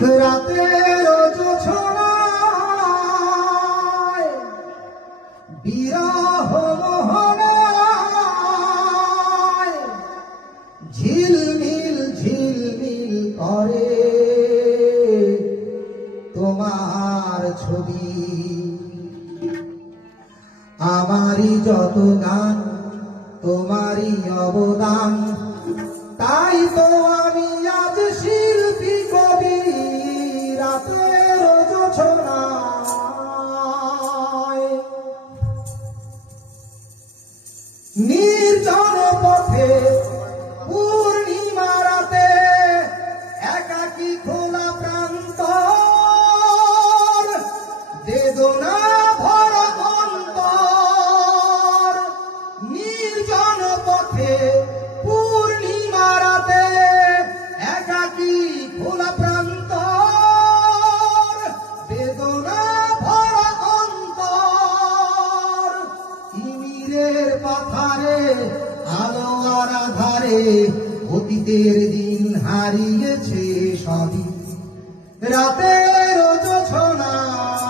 রাতের জোছনায় বিরহ মোহনায় ঝিলমিল ঝিলমিল করে তোমার ছবি। আমারই যত গান তোমারই অবদান, তাই তো আমি আজ শিল্পী কবি। রাতের জোছনায় নির্জন পথে পূর্ণিমা রাতে একাকী খোলা প্রান্তর, বেদনা ভরা অন্তর। নির্জন পথে পূর্ণিমা রাতে একাকী খোলা প্রান্তর, বেদনা ভরা অন্তর। তিমিরের পাথারে আলো আর আধারে অতীতের দিন হারিয়েছে সবই। রাতের জোছনায়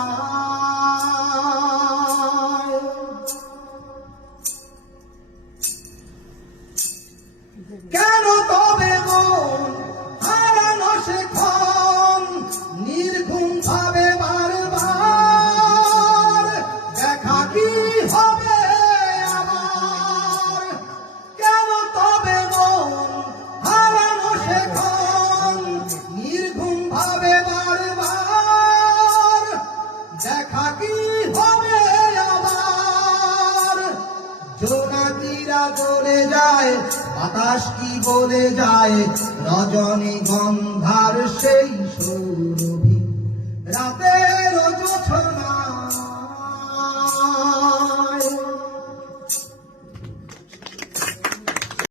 কেন তবে মন হারানো সে ক্ষণ, নির্ঘুম ভাবে বারবার দেখা কি হবে আবার। কেন তবে মন হারানো সে ক্ষণ, নির্ঘুম ভাবে বারবার দেখা কি হবে আবার। জোনাকিরা জ্বলে যায়, বাতাস কি বলে যায়, রজনী গন্ধার সেই সুর।